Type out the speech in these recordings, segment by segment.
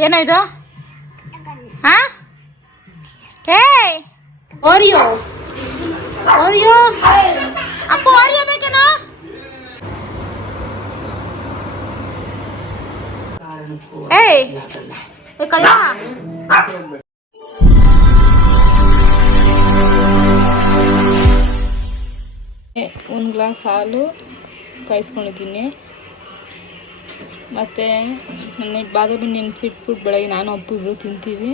ಏನಾಯ್ತು? ಹಾ ಏಯ್ ಓರಿಯೋ ಓರಿಯೋ ಅಪ್ಪ ಓರಿಯೋ ಬೇಕೇನೋ? ಏಯ್ ಕಳ್ಳ ಒಂದು ಗ್ಲಾಸ್ ಹಾಲು ಕಾಯಿಸ್ಕೊಂಡಿದ್ದೀನಿ. ಮತ್ತು ನನ್ನ ಬಾದಾಮಿ ನೆನೆಸಿಟ್ಬಿಟ್ಟು ಬೆಳಗ್ಗೆ ನಾನು ಅಪ್ಪು ಇಬ್ಬರು ತಿಂತೀವಿ.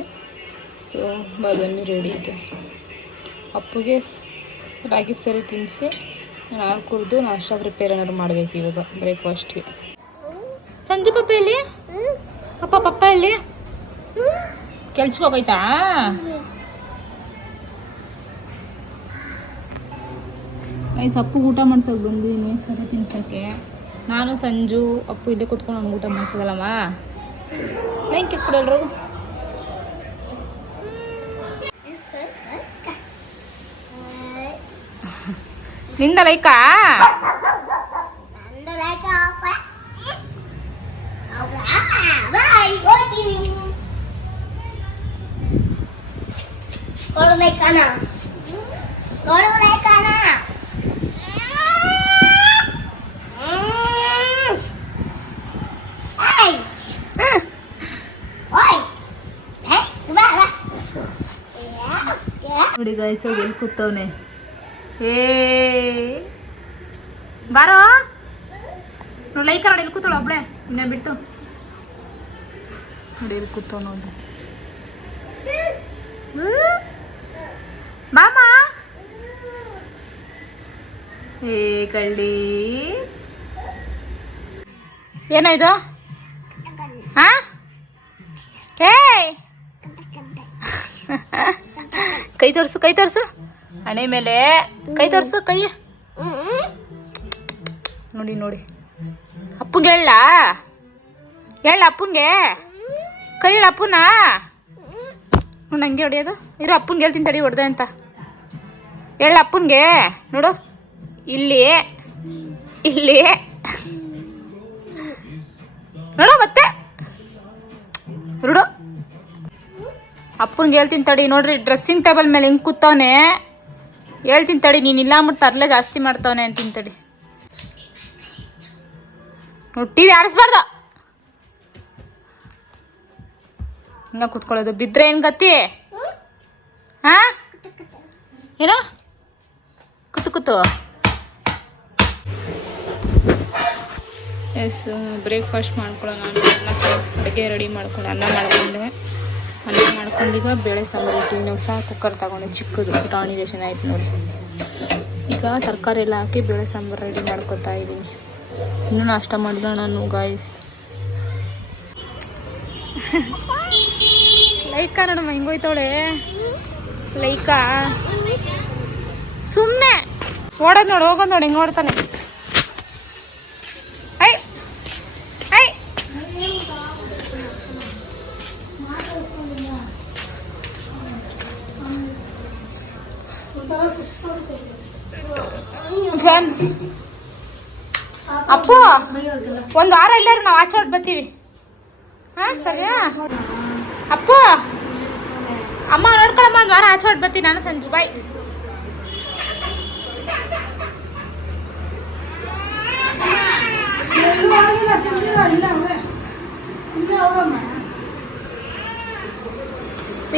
ಸೊ ಬಾದಾಮಿ ರೆಡಿ ಇದೆ. ಅಪ್ಪುಗೆ ರಾಗಿ ಸರಿ ತಿನ್ನಿಸಿ ನಾನು ಕುಡಿದು ನಾಷ್ಟ ಪ್ರಿಪೇರ್ ಏನಾದ್ರು ಮಾಡಬೇಕು ಇವಾಗ ಬ್ರೇಕ್ಫಾಸ್ಟ್ಗೆ. ಸಂಜು ಪಪ್ಪ ಇಲ್ಲಿ ಪಪ್ಪ ಇಲ್ಲಿ ಕೆಲ್ಸಕ್ಕೆ ಹೋಗೈತಾ? ಅಪ್ಪು ಊಟ ಮಾಡ್ಸೋಕೆ ಬಂದಿದ್ದೀನಿ ಸರಿ ತಿನ್ಸೋಕ್ಕೆ. ನಾನು ಸಂಜು ಅಪ್ಪು ಇಲ್ಲೇ ಕೂತ್ಕೊಂಡು ಅವ್ನು ಊಟ ಮಾಡಿಸೋದಲ್ಲಮ್ಮ. ಲೈನ್ ಕಿಸ್ಕೊಡಲ್ರು. ನಿಂದ ಲೈಕಾ? ನೋಡಿ ಗೈಸ್ ಎಲ್ಲಿ ಕೂತವನೆ. ಏ ಬಾರೋ ನೋಡಿ ಲೈಕ ನೋಡಿ ಎಲ್ಲಿ ಕೂತಾಳ ಒಬ್ಳೆ ಇನ್ನೇ ಬಿಟ್ಟು ನೋಡಿ ಎಲ್ಲಿ ಕೂತವ್ ನೋಡಿ. ಮಾಮ ಏ ಕಳ್ಳಿ ಏನಾಯ್ತು? ಹಾ ಏಯ್ ಕೈ ತೋರಿಸು ಕೈ ತೋರಿಸು ಹಣೆ ಮೇಲೆ ಕೈ ತೋರಿಸು ಕೈ ನೋಡಿ ನೋಡಿ. ಅಪ್ಪಂಗೆ ಹೇಳ ಅಪ್ಪಂಗೆ ಕೈ ಹೇಳ ಅಪ್ಪನ. ನೋಡಿ ಹಂಗೆ ಹೊಡಿಯೋದು ಇರೋ ಅಪ್ಪಂಗೆ ಹೇಳ್ತೀನಿ ತಡಿ ಹೊಡೆದೆ ಅಂತ ಹೇಳ ಅಪ್ಪಂಗೆ. ನೋಡು ಇಲ್ಲಿ ಇಲ್ಲಿ ನೋಡು ಮತ್ತೆ ನೋಡು ಅಪ್ಪನಿಗೆ ಹೇಳ್ತೀನಿ ತಡಿ. ನೋಡ್ರಿ ಡ್ರೆಸ್ಸಿಂಗ್ ಟೇಬಲ್ ಮೇಲೆ ಹಿಂಗೆ ಕೂತವನೆ. ಹೇಳ್ತೀನಿ ತಡಿ ನೀನು ಇಲ್ಲ ಅಂದ್ಬಿಟ್ಟು ತರಲೆ ಜಾಸ್ತಿ ಮಾಡ್ತವನೆ ಅಂತೀನಿ ತಡಿ. ನೋಡಿ ಟಿ ವಿ ಆಡಿಸ್ಬಾರ್ದು ಹಿಂಗೆ ಕೂತ್ಕೊಳ್ಳೋದು. ಬಿದ್ದರೆ ಏನು ಗತಿ? ಹಾಂ ಏನೋ ಕೂತು ಎಸ್ ಬ್ರೇಕ್ಫಾಸ್ಟ್ ಮಾಡ್ಕೊಳ್ಳೋಣ. ಅಡುಗೆ ರೆಡಿ ಮಾಡ್ಕೊಂಡು ಅನ್ನ ಮಾಡ್ಕೊಂಡೀಗ ಬೇಳೆ ಸಾಂಬಾರು ಇಟ್ಟಿದ್ದೀನಿ. ಹೊಸ ಕುಕ್ಕರ್ ತಗೊಂಡೆ ಚಿಕ್ಕದು ಟಾಣಿದೇಶನ್ ಆಯ್ತು ನೋಡಿ. ಈಗ ತರಕಾರಿ ಎಲ್ಲ ಹಾಕಿ ಬೇಳೆ ಸಾಂಬಾರು ರೆಡಿ ಮಾಡ್ಕೊತಾ ಇದ್ದೀನಿ. ಇನ್ನೂ ನಾಷ್ಟ ಮಾಡಿಲ್ಲ ನಾನು ಗಾಯ್ಸ್. ಲೈಕಾ ನೋಡಮ್ಮ ಹಿಂಗೋಯ್ತವಳೆ. ಲೈಕಾ ಸುಮ್ಮನೆ ಓಡೋದು ನೋಡಿ ಹೋಗೋದು ನೋಡಿ ಹಿಂಗೆ ಓಡ್ತಾನೆ. ಅಪ್ಪು ಒಂದು ವಾರ ಇಲ್ಲಾರ ನಾವು ಆಚೆ ಹೊಟ್ಟು ಬರ್ತೀವಿ. ಹಾಂ ಸರಿಯಾ ಅಪ್ಪು? ಅಮ್ಮ ನೋಡ್ಕೊಳಮ್ಮ ಒಂದು ವಾರ ಆಚೆ ಹೊಟ್ಟು ಬರ್ತೀನಿ ನಾನು ಸಂಜು. ಬಾಯ್.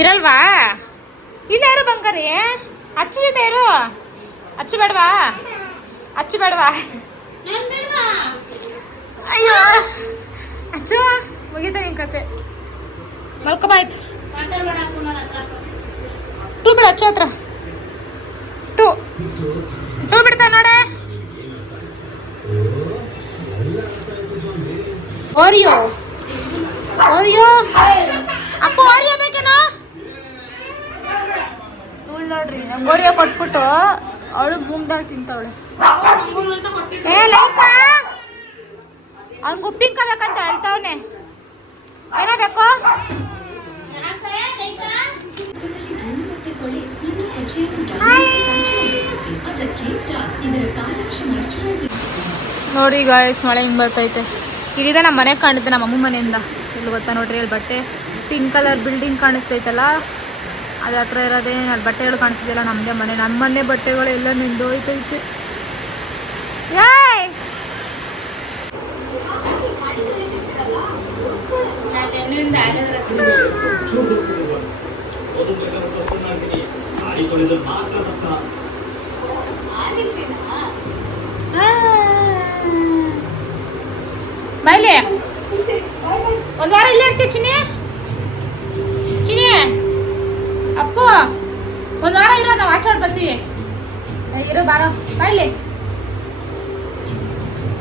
ಇರಲ್ವಾ? ಇಲ್ಲ ಯಾರು ಬಂಗಾರಿ ಅಚ್ಚು ಜೊತೆ ಇರು. ಅಚ್ಚು ಬೇಡವಾ? ಅಚ್ಚು ಬೇಡವಾ? ಅಯ್ಯೋ ಅಚ್ಚು ಮುಗಿತ ನಿನ್ ಕತೆ. ಮಲ್ಕೊಬಾಯ್ತು ಟೂ ಬಿಡ ಅಚ್ಚು ಹತ್ರ ಟೂ ಬಿಡ್ತಾ ನೋಡೆ. ಓರಿಯೋ ಓರಿಯೋ ಅಪ್ಪ ಓರಿಯೋ ಬೇಕೇನೋ? ನೋಡ್ರಿ ನಂಗೆ ಓರಿಯೋ ಕೊಟ್ಬಿಟ್ಟು ಅವಳು ಭೂಮಿದಾಗ ತಿಂತವಳೆ. ಏ ಲೈಕಾ ಅವ್ನಿಗೆ ಉಪ್ಪಿನ್ಕೋಬೇಕಂತ ಹೇಳ್ತಾವನೆ. ಏನೋ ಬೇಕು? ನೋಡಿ ಗಾಯ್ಸ್ ಮಳೆ ಹಿಂಗೆ ಬರ್ತೈತೆ. ಇಲ್ಲಿದೆ ನಮ್ಮ ಮನೆಗೆ ಕಾಣಿದ್ದೆ ನಮ್ಮ ಅಮ್ಮ ಮನೆಯಿಂದ. ಇಲ್ಲಿ ಗೊತ್ತಾ ನೋಡ್ರಿ, ಇಲ್ಲಿ ಬಟ್ಟೆ ಪಿಂಕ್ ಕಲರ್ ಬಿಲ್ಡಿಂಗ್ ಕಾಣಿಸ್ತೈತಲ್ಲ, ಅದ್ರ ಹತ್ರ ಇರೋದೇ ಅಲ್ಲಿ ಬಟ್ಟೆಗಳು ಕಾಣಿಸ್ತಿದೆಯಲ್ಲ ನಮ್ಮದೇ ಮನೆ. ನಮ್ಮ ಮನೆ ಬಟ್ಟೆಗಳು ಎಲ್ಲ ನಿಂದೋಯ್ತೈತೆ. ಏಯ್ ಬಾಯ್ಲಿ, ಒಂದು ವಾರ ಇಲ್ಲೇ ಇರ್ತೀವಿ ಚಿನಿ. ಚಿನಿ ಅಪ್ಪು, ಒಂದು ವಾರ ಇರೋ, ನಾವು ಆಚೆ ಬರ್ತೀವಿ. ಇರೋ ಬಾರ, ಬಾಯ್ಲಿ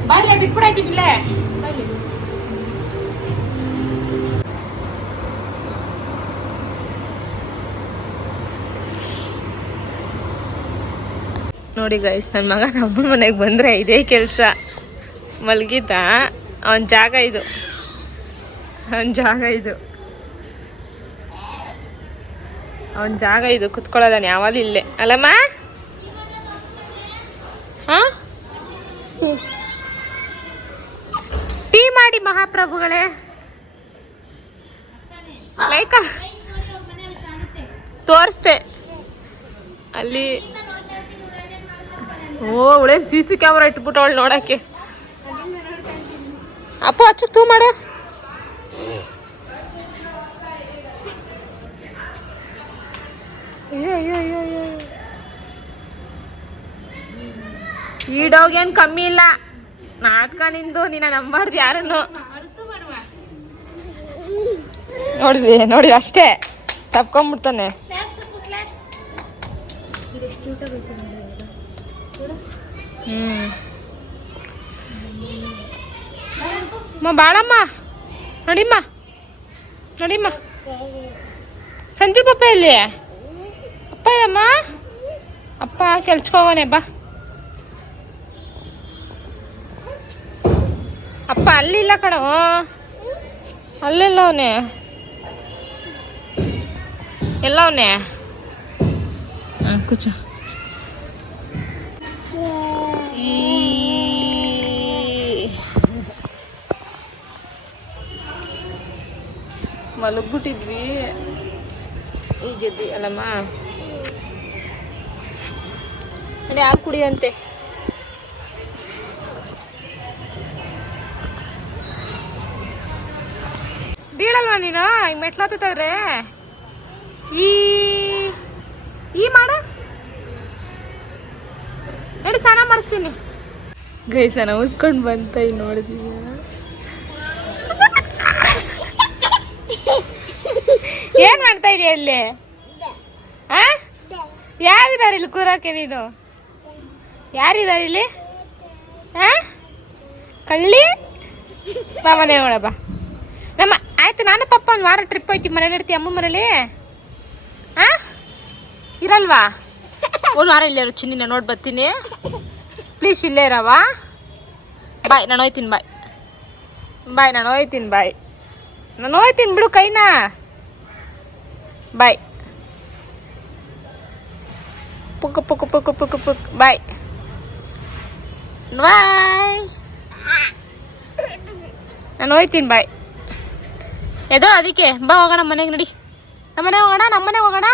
ಬಾಯ್ಲಿ, ಬಿಟ್ಬಿಡಾಯ್ತೀವಿ ಇಲ್ಲೇ ಬಾಯ್ಲಿ. ನೋಡಿ ಗೈಸ್, ನನ್ನ ಮಗ ನಮ್ಮ ಮನೆಗೆ ಬಂದರೆ ಇದೇ ಕೆಲಸ. ಮಲಗಿದ್ದ, ಅವನ ಜಾಗ ಇದು, ಅವನ ಜಾಗ ಇದು, ಅವನ ಜಾಗ ಇದು, ಕುತ್ಕೊಳ್ಳೋದಾನೆ ಯಾವಾಗಲೂ ಇಲ್ಲೇ ಅಲ್ಲಮ್ಮ. ಹಾಂ, ಟೀ ಮಾಡಿ ಮಹಾಪ್ರಭುಗಳೇ. ಲೈಕ ತೋರಿಸ್ತೆ ಅಲ್ಲಿ. ಓ, ಒಳ್ಳೆ CC ಕ್ಯಾಮ್ರಾ ಇಟ್ಬಿಟ್ಟು ಅವಳು ನೋಡಕ್ಕೆ. ಅಪ್ಪ ಹಚ್ಚಕ್ ತೂ ಮಾಡ. ಈ ಡಾಗ್ ಏನ್ ಕಮ್ಮಿ ಇಲ್ಲ, ನಾಟಕ ನಿಂದು. ನೀನ ನಂಬಾರ್ದು ಯಾರನ್ನು. ನೋಡಿದ್ವಿ ನೋಡಿ, ಅಷ್ಟೇ ತಪ್ಕೊಂಡ್ಬಿಡ್ತಾನೆ. ಬಾಳಮ್ಮ, ನೋಡಿಮ್ಮ ನೋಡಿಮ್ಮ. ಸಂಜೆ ಪಪ್ಪ ಎಲ್ಲಿ? ಅಪ್ಪ ಅಮ್ಮ, ಅಪ್ಪ ಕೆಲ್ಸಕ್ಕೆ ಬಾ. ಅಪ್ಪ ಅಲ್ಲಿಲ್ಲ ಕಣೋ, ಅಲ್ಲೆಲ್ಲ ಅವನೇ, ಎಲ್ಲ ಅವನೇ. ಕೂಚ. ಮಲಗ್ಬಿಟ್ಟಿದ್ವಿ ಈಗ ಎದ್ದಿ ಅಲ್ಲಮ್ಮ. ಅದೇ ಹಾಲು ಕುಡಿಯಂತೆ. ಬೀಳಲ್ವಾ ನೀನು? ಈಗ ಮೆಟ್ಲತ್ತಿದ್ರೆ ಈ ಮಾಡ ನಡಿ, ಸ್ನಾನ ಮಾಡಿಸ್ತೀನಿ. ಗೈಸ್, ನಾನು ಉಸ್ಕೊಂಡು ಬಂತ ನೋಡಿದೀನಿ. ಏನ್ ಮಾಡ್ತಾ ಇದೀಯ ಅಲ್ಲಿ? ಯಾರಿದ್ದಾರೆ ಇಲ್ಲಿ ಕೂರಕ್ಕೆ? ನೀನು ಯಾರಿದ್ದಾರೆ ಇಲ್ಲಿ? ಕಳ್ಳಿ ಬಾ, ಮನೆ ನೋಡ ಬಾ. ನಮ್ಮ ಆಯ್ತು, ನಾನು ಪಪ್ಪ ಒಂದು ವಾರ ಟ್ರಿಪ್ ಹೋಯ್ತೀವಿ. ಮನೇಲಿ ಇರ್ತೀವಿ ಅಮ್ಮ ಮನೇಲಿ? ಇರಲ್ವಾ? ಒಂದು ವಾರ ಇಲ್ಲೇ ಇರು ಚಿನ್ನಿ, ನಾನು ನೋಡಿ ಬರ್ತೀನಿ. ಪ್ಲೀಸ್ ಇಲ್ಲೇ ಇರವಾ? ಬಾಯ್, ನಾನು ಹೋಯ್ತೀನಿ. ಬಾಯ್ ಬಾಯ್, ನಾನು ಹೋಯ್ತೀನಿ. ಬಾಯ್, ನಾನು ಹೋಯ್ತೀನಿ, ಬಿಡು ಕೈನಾ. ಬಾಯ್, ಪುಕ್ ಪುಕ್ ಪುಕ್ ಪುಕ್ ಪುಕ್. ಬಾಯ್ ಬಾಯ್, ನಾನು ಹೋಯ್ತೀನಿ. ಬಾಯ್, ಎದೋ ಅದಕ್ಕೆ ಬಾ, ಹೋಗೋಣ ಮನೆಗೆ. ನಡಿ, ನಮ್ಮನೆ ಹೋಗೋಣ, ನಮ್ಮನೆ ಹೋಗೋಣ,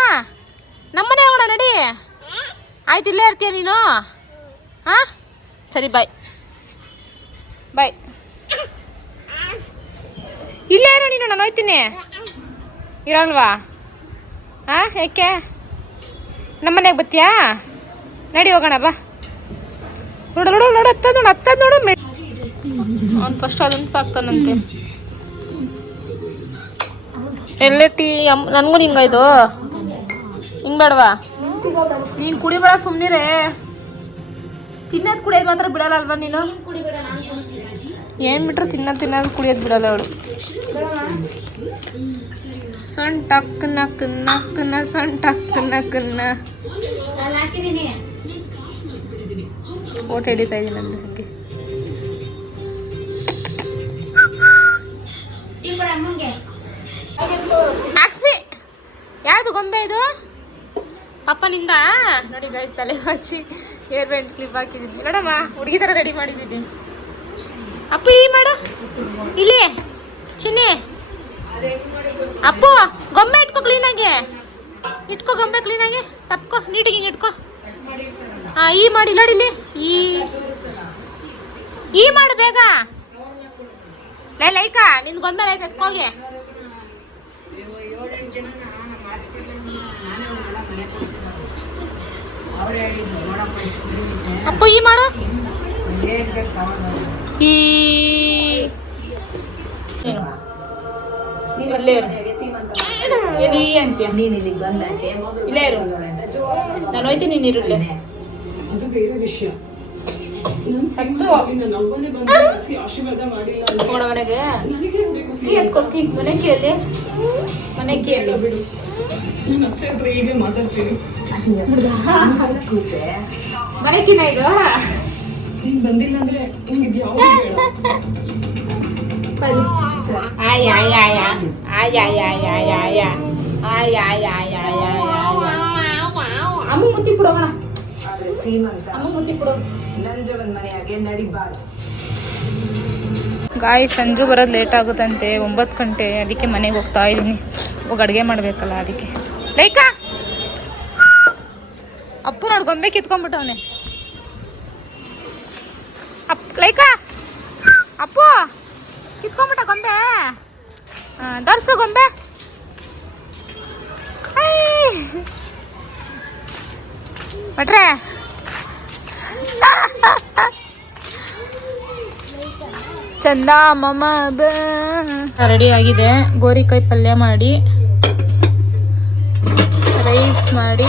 ನಮ್ಮನೆ ಹೋಗೋಣ. ನಡಿ. ಆಯ್ತು, ಇಲ್ಲೇ ಇರ್ತೀಯ ನೀನು? ಹಾಂ, ಸರಿ. ಬಾಯ್ ಬಾಯ್, ಇಲ್ಲೇ ಇರೋ ನೀನು, ನಾನು ಹೋಯ್ತೀನಿ. ಇರಲ್ವಾ? ಯಾಕೆ? ನಮ್ಮನೆಗೆ ಬತ್ತೀಯಾ? ನಡಿ ಹೋಗೋಣ ಬಾ. ನೋಡು ನೋಡು ನೋಡು, ಹತ್ತದ ನೋಡು, ಹತ್ತದ ನೋಡು. ಅವ್ನು ಫಸ್ಟ್ ಅದನ್ನು ಸಾಕ್ತಾನಂತೆ. ಎಲ್ಲೇ ಟೀ? ನನಗೂ ಹಿಂಗಾಯ್ತು. ಹಿಂಗೆ ಬೇಡವಾ? ನೀನು ಕುಡಿಬೇಡ, ಸುಮ್ಮನಿರೇ. ತಿನ್ನೋದು ಕುಡಿಯೋದು ಮಾತ್ರ ಬಿಡಲ್ಲ ಅಲ್ವಾ ನೀನು? ಏನು ಬಿಟ್ರು ತಿನ್ನೋದು ಕುಡಿಯೋದು ಬಿಡಲ್ಲ ಅವಳು. ಸೊಂಟಕ್ಕನ ಕನ್ನ ಕನ್ನ ಸೊಂಟಕ್ಕನ ಕನ್ನ. ಓಟ್ ಹಿಡಿತಾ ಇದ್ದೀನಿ ನನ್ನ ಬಗ್ಗೆ. ಹಾಕ್ಸಿ. ಯಾವುದು ಗೊಂಬೆ ಇದು? ಅಪ್ಪನಿಂದ. ನೋಡಿ ಗೈಸ್, ತಲೆ ಹಚ್ಚಿ ಹೇರ್ ಬ್ಯಾಂಡ್ ಕ್ಲಿಪ್ ಹಾಕಿದ್ದೀನಿ. ನೋಡಮ್ಮ, ಹುಡುಗಿ ಥರ ರೆಡಿ ಮಾಡಿದ್ದೀನಿ. ಅಪ್ಪ ಈ ಮಾಡು ಇಲ್ಲಿ ಚಿನ್ನಿ. ಅಪ್ಪು ಗೊಂಬೆ ಇಟ್ಕೋ ಕ್ಲೀನಾಗಿ, ಇಟ್ಕೋ ಗೊಂಬೆ ಕ್ಲೀನಾಗಿ, ತಪ್ಕೋ ನೀಟಿಗೆ ಹಿಂಗೆ ಇಟ್ಕೋ. ಹಾಂ ಈ ಮಾಡಿ ನೋಡಿಲಿ, ಈ ಮಾಡು ಬೇಗ. ಲೈಕ ನಿನ್ ಗೊಂಬೆ ಲೈಕ್ ಎತ್ಕೋಗಿ. ಅಪ್ಪು ಈ ಮಾಡು, ಈ ಇಲ್ಲೇ ಇರು, ಇಲ್ಲೇ ಇರು, ನಾನು ಹೋಯ್ತೀನಿ, ನೀನು ಇರಲ್ಲೇ. ಮನೆಗೆ ಮನೆಕಿನ ಇದು ಬಂದಿಲ್ಲ ಅಂದ್ರೆ ಅಮ್ಮ ಮುತ್ತಿ ಬಿಡೋಣ, ಅಮ್ಮ ಮುತ್ತಿ ಬಿಡೋ. ಗಾಯ್ ಸಂಜು ಬರೋದು ಲೇಟ್ ಆಗುತ್ತಂತೆ, 9 ಗಂಟೆ. ಅದಕ್ಕೆ ಮನೆಗೆ ಹೋಗ್ತಾ ಇದ್ದೀನಿ. ಹೋಗಿ ಅಡುಗೆ ಮಾಡಬೇಕಲ್ಲ ಅದಕ್ಕೆ. ಲೈಕಾ ಅಪ್ಪು ನೋಡಿ ಗೊಂಬೆ ಕಿತ್ಕೊಂಡ್ಬಿಟ್ಟವನೆ. ಲೈಕಾ ಅಪ್ಪು ಕಿತ್ಕೊಂಡ್ಬಿಟ್ಟ ಗೊಂಬೆ. ದರ್ಸು ಗೊಂಬೆ. ಬಟ್ರೆ ಚಂದ ಮಮ್ಮ ರೆಡಿ ಆಗಿದೆ. ಗೋರಿಕಾಯಿ ಪಲ್ಯ ಮಾಡಿ, ರೈಸ್ ಮಾಡಿ,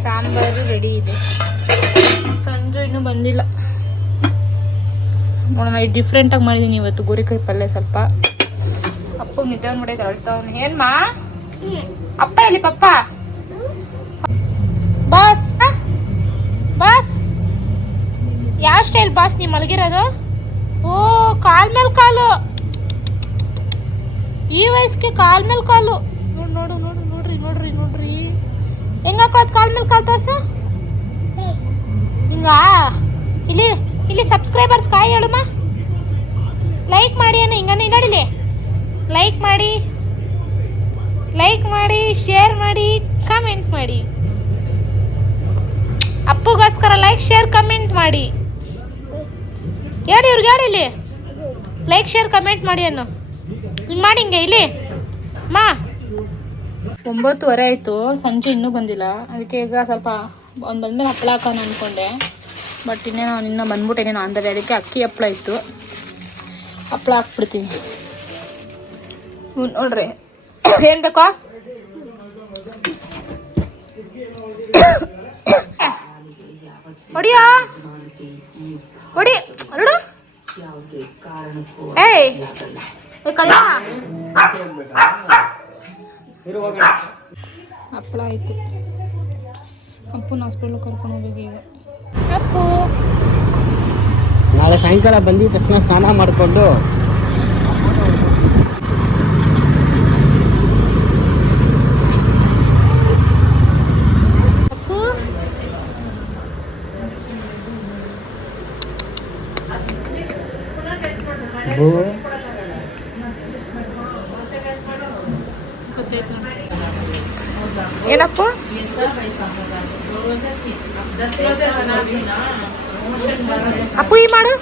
ಸಾಂಬಾರು ರೆಡಿ ಇದೆ. ಸಂಜು ಇನ್ನೂ ಬಂದಿಲ್ಲ. ನೋಡೋಣ, ಡಿಫ್ರೆಂಟಾಗಿ ಮಾಡಿದ್ದೀನಿ ಇವತ್ತು ಗೋರಿಕಾಯಿ ಪಲ್ಯ. ಸ್ವಲ್ಪ ಅಪ್ಪ ನಿದ್ದೆ ನೋಡಕ್ಕೆ ಅಳ್ತಾವನು. ಏನ್ಮಾ ಅಪ್ಪ ಎಲ್ಲಿ ಪಪ್ಪ? ಬಾಸ್ ಬಾಸ್ ಯಾವ ಸ್ಟೈಲ್ ಬಾಸ್ ನೀವು ಮಲಗಿರೋದು? ಓ ಕಾಲ್ ಮೇಲೆ ಕಾಲು, ಈ ವಯಸ್ಸಿಗೆ ಕಾಲ್ ಮೇಲೆ ಕಾಲು. ನೋಡು ನೋಡು ನೋಡ್ರಿ ನೋಡ್ರಿ ನೋಡ್ರಿ ಹೆಂಗ ಹಾಕೋದು ಕಾಲ್ ಮೇಲೆ ಕಾಲು ತೋರ್ಸು. ಹಿಂಗ ಇಲ್ಲಿ ಇಲ್ಲಿ ಸಬ್ಸ್ಕ್ರೈಬರ್ಸ್ ಕಾಯಿ ಹೇಳಮ್ಮ, ಲೈಕ್ ಮಾಡಿ ಅನ್ನ ಹಿಂಗನೇ ನೋಡಿಲಿ. ಲೈಕ್ ಮಾಡಿ, ಶೇರ್ ಮಾಡಿ, ಕಮೆಂಟ್ ಮಾಡಿ. ಅಪ್ಪುಗೋಸ್ಕರ ಲೈಕ್ ಶೇರ್ ಕಮೆಂಟ್ ಮಾಡಿ. ಹೇಳಿ ಇವ್ರಿಗೆ, ಹೇಳಿ ಇಲ್ಲಿ ಲೈಕ್ ಶೇರ್ ಕಮೆಂಟ್ ಮಾಡಿ ಅನ್ನು ಹಿಂಗೆ ಮಾಡಿ. ಹಿಂಗೆ ಇಲ್ಲಿ ಮಾ 9:30 ಆಯಿತು. ಸಂಜೆ ಇನ್ನೂ ಬಂದಿಲ್ಲ. ಅದಕ್ಕೆ ಈಗ ಸ್ವಲ್ಪ ಒಂದು ಬಂದ್ಮೇಲೆ ಹಪ್ಪಳ ಹಾಕೋಣ ಅಂದ್ಕೊಂಡೆ. ಬಟ್ ಇನ್ನೂ ಬಂದ್ಬಿಟ್ಟು ಏನೇನು ಅಂದವೆ. ಅದಕ್ಕೆ ಅಕ್ಕಿ ಹಪ್ಪಳ ಇತ್ತು, ಹಪ್ಪಳ ಹಾಕ್ಬಿಡ್ತೀನಿ. ನೋಡ್ರಿ ಏನು ಬೇಕೋ ಹೊಡಿಯೋ ಹೊಡಿ ನೋಡು. ಏಯ್ ಕಳ್ಳ ಹಪ್ಪಳ ಆಯಿತು. ಅಪ್ಪನ ಹಾಸ್ಪಿಟ್ಲ್ ಕರ್ಕೊಂಡು ಹೋಗ್ಬೇಕು ಈಗ. ಅಪ್ಪು ನಾಳೆ ಸಾಯಂಕಾಲ ಬಂದಿದ ತಕ್ಷಣ ಸ್ನಾನ ಮಾಡಿಕೊಂಡು ಏನಪ್ಪ ಅಪ್ಪು ಈ ಮಾಡು.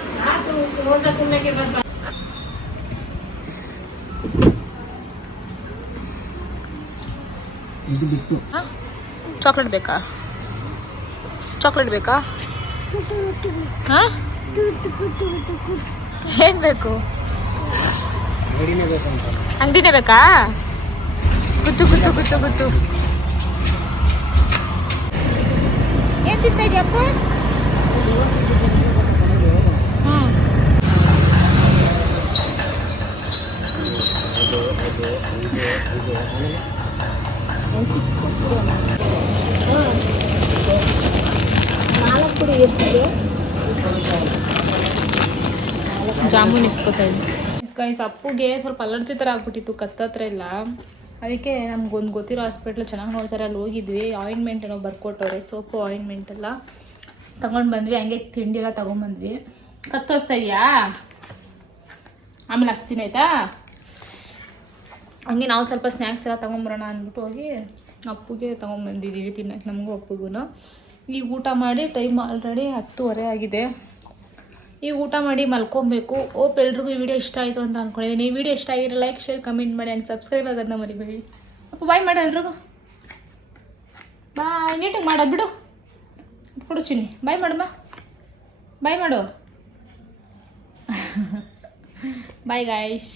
ಚಾಕ್ಲೇಟ್ ಬೇಕಾ? ಚಾಕ್ಲೇಟ್ ಬೇಕಾ? ಹಾ ಏನ್ ಬೇಕು? ಅಂಗಡಿನೇ ಬೇಕಾ? ಗುತ್ತು ಗುತ್ತು ಗುತ್ತು ಗುತ್ತು. ಏನ್ ತಿಂತಾ ಇದೆಯಪ್ಪ? ಜಾಮೂನ್ ಇಸ್ಕೊತಾ ಇದ್ವಿ. ಅಪ್ಪುಗೆ ಸ್ವಲ್ಪ ಅಲರ್ಜಿ ಥರ ಆಗ್ಬಿಟ್ಟಿತ್ತು, ಕತ್ತತ್ರ ಇಲ್ಲ. ಅದಕ್ಕೆ ನಮ್ಗೊಂದು ಗೊತ್ತಿರೋ ಹಾಸ್ಪಿಟ್ಲ್ ಚೆನ್ನಾಗಿ ನೋಡ್ತಾರೆ, ಅಲ್ಲಿ ಹೋಗಿದ್ವಿ. ಆಯಿಂಟ್ಮೆಂಟ್ ಏನೋ ಬರ್ಕೊಟ್ಟವ್ರೆ, ಸೋಪು ಆಯಿಂಟ್ಮೆಂಟ್ ಎಲ್ಲ ತಗೊಂಡು ಬಂದ್ವಿ. ಹಂಗೆ ತಿಂಡಿ ಎಲ್ಲ ತೊಗೊಂಡ್ಬಂದ್ವಿ. ಕತ್ತೋಸ್ತಾ ಇದೆಯಾ? ಆಮೇಲೆ ಹಸ್ತೀನಿ ಆಯ್ತಾ? ಹಂಗೆ ನಾವು ಸ್ವಲ್ಪ ಸ್ನ್ಯಾಕ್ಸ್ ಎಲ್ಲ ತೊಗೊಂಬರೋಣ ಅಂದ್ಬಿಟ್ಟು ಹೋಗಿ ಅಪ್ಪುಗೆ ತೊಗೊಂಬಂದಿದ್ದೀವಿ ತಿನ್ನೋಕ್ಕೆ, ನಮಗೂ ಅಪ್ಪುಗೂ. ಈಗ ಊಟ ಮಾಡಿ ಟೈಮ್ ಆಲ್ರೆಡಿ 10:30 ಆಗಿದೆ. ಈಗ ಊಟ ಮಾಡಿ ಮಲ್ಕೊಬೇಕು. ಓಪ್ ಎಲ್ರಿಗೂ ಈ ವಿಡಿಯೋ ಇಷ್ಟ ಆಯಿತು ಅಂತ ಅಂದ್ಕೊಂಡಿದ್ದೀನಿ. ಈ ವಿಡಿಯೋ ಇಷ್ಟ ಆಗಿರೋ ಲೈಕ್, ಶೇರ್, ಕಮೆಂಟ್ ಮಾಡಿ ಆ್ಯಂಡ್ ಸಬ್ಸ್ಕ್ರೈಬ್ ಆಗೋದನ್ನ ಮರಿಬೇಡಿ. ಅಪ್ಪ ಬಾಯ್ ಮಾಡು ಎಲ್ರಿಗೂ. ಬಾಯ್, ನೀಟಾಗಿ ಮಾಡೋದು ಬಿಡು. ಕೊಡು ಚಿನ್ನಿ, ಬಾಯ್ ಮಾಡಮ್ಮ, ಬಾಯ್ ಮಾಡು. Bye guys.